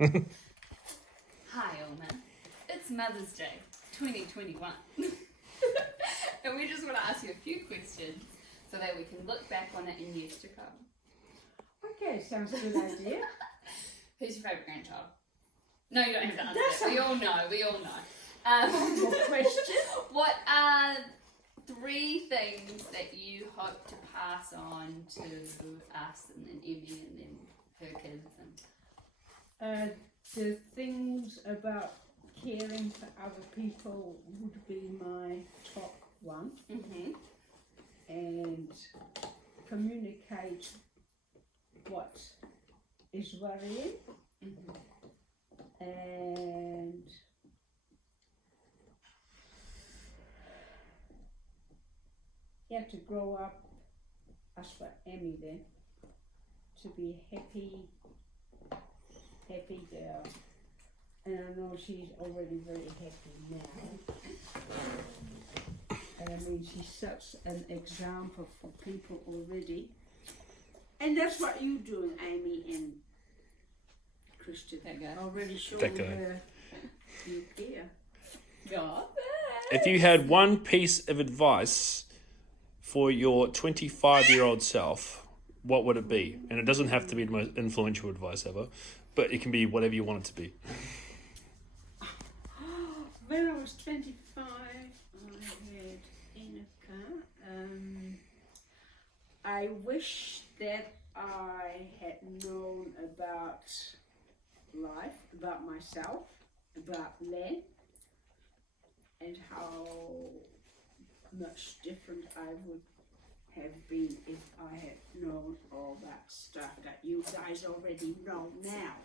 Hi, Alma. It's Mother's Day 2021. And we just want to ask you a few questions so that we can look back on it in years to come. Okay, sounds a good idea. Who's your favourite grandchild? No, you don't have to answer that. We all know. One more question. What are 3 things that you hope to pass on to us and then Emmy and then her kids? And The things about caring for other people would be my top one. And communicate what is worrying. And to grow up, as for Emmy then, to be happy girl. And I know she's already very happy now. And I mean, she's such an example for people already. And that's what you're doing, Amy and Christian. Already showing her you care. God. If you had one piece of advice for your 25-year-old self, what would it be? And it doesn't have to be the most influential advice ever, but it can be whatever you want it to be. When I was 25, I had Inuka. I wish that I had known about life, about myself, about Len, and how much different I would have been if I had known all that stuff that you guys already know now.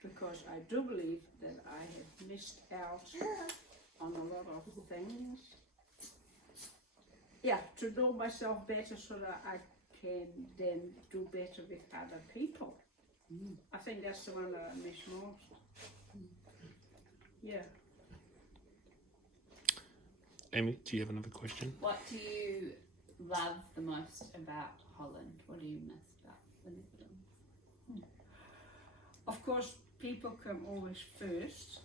Because I do believe that I have missed out on a lot of things. To know myself better so that I can then do better with other people. I think that's the one that I miss most. Amy, do you have another question? What do you love the most about Holland? What do you miss about the Netherlands? Of course, people come always first.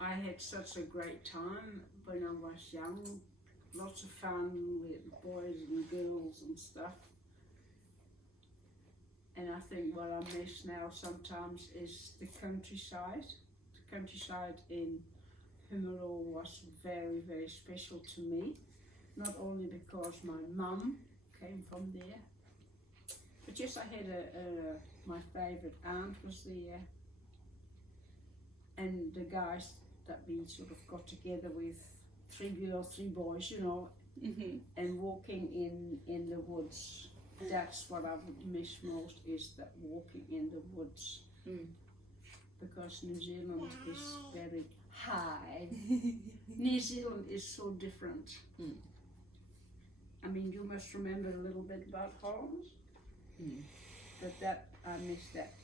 I had such a great time when I was young. Lots of fun with boys and girls and stuff. And I think what I miss now sometimes is the countryside. The countryside in Hummelo was very, very special to me. Not only because my mum came from there, but just I had my favourite aunt was there. And the guys that we sort of got together with, 3 girls, 3 boys, you know, and walking in the woods. That's what I would miss most, is that walking in the woods. Because New Zealand is very high. New Zealand is so different. I mean, you must remember a little bit about Holland. But that, I miss that,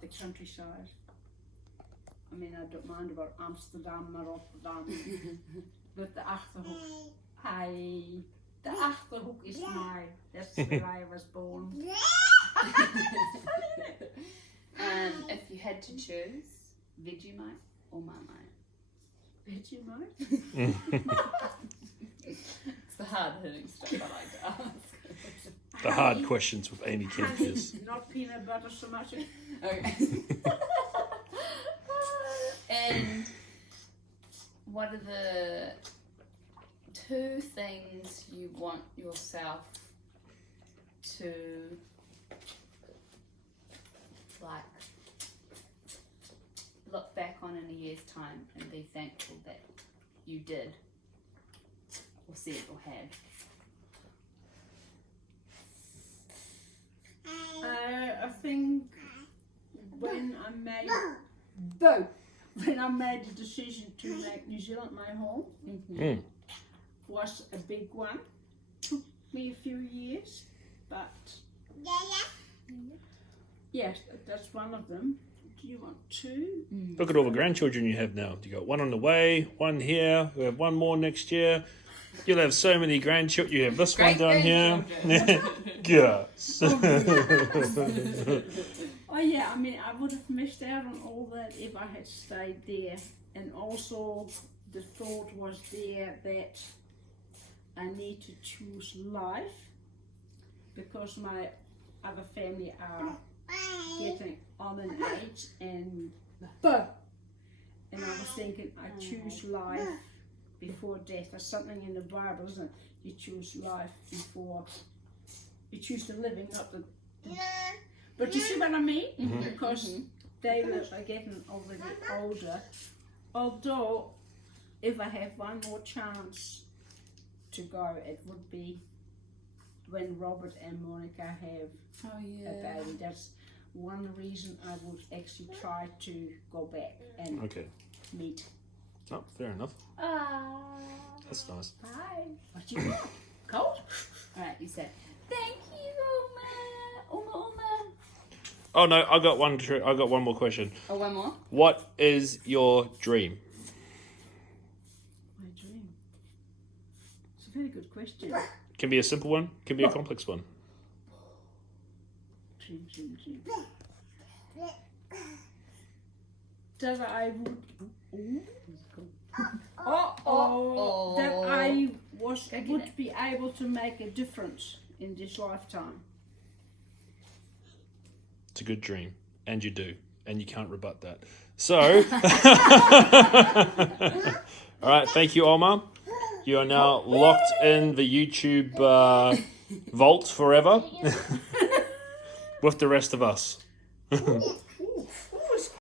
the countryside. I mean, I don't mind about Amsterdam or Rotterdam, but the Achterhoek, the Achterhoek is that's where I was born. If you had to choose, Vegemite or Marmite? Vegemite? It's the hard-hitting stuff I like to ask. The hard questions with Amy Kempers. Not peanut butter so much. Okay. And what are the 2 things you want yourself to look back on in a year's time and be thankful that you did or said or had? I think when I made the decision to make New Zealand my home, was a big one. Took me a few years, but yes, that's one of them. Do you want 2? Look at all the grandchildren you have now. You got 1 on the way, 1 here, we have 1 more next year. You'll have so many grandchildren. You have this one down here. Great-grandchildren. Yes. Oh yeah, I mean, I would have missed out on all that if I had stayed there. And also, the thought was there that I need to choose life because my other family are getting on in age, and I was thinking I choose life before death. There's something in the Bible, isn't it? You choose life before you choose the living, not the. But you see what I mean? Mm-hmm. Because they are getting already older. Although, if I have one more chance to go, it would be when Robert and Monica have Oh yeah. a baby. That's one reason I would actually try to go back and Okay. meet. Oh, fair enough. That's nice. Hi. What you got? Cold? Alright, you said, thank you, Uma. Uma. Oh no, I got one. I got one more question. Oh, one more? What is your dream? My dream. It's a very good question. Can be a simple one. Can be a complex one. Dream. That I would. That I would be able to make a difference in this lifetime. It's a good dream, and you do, and you can't rebut that. So, all right, thank you, Oma. You are now locked in the YouTube vault forever with the rest of us.